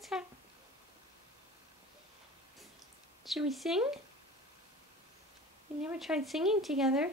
What's that? Should we sing? We never tried singing together.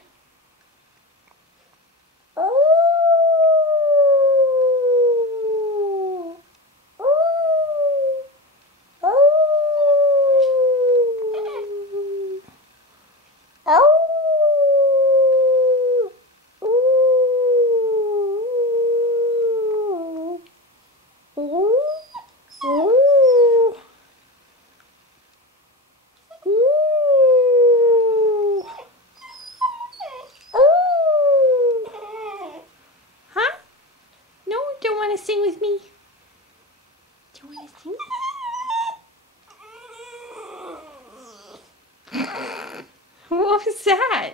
Sing with me. Do you want to sing? What was that?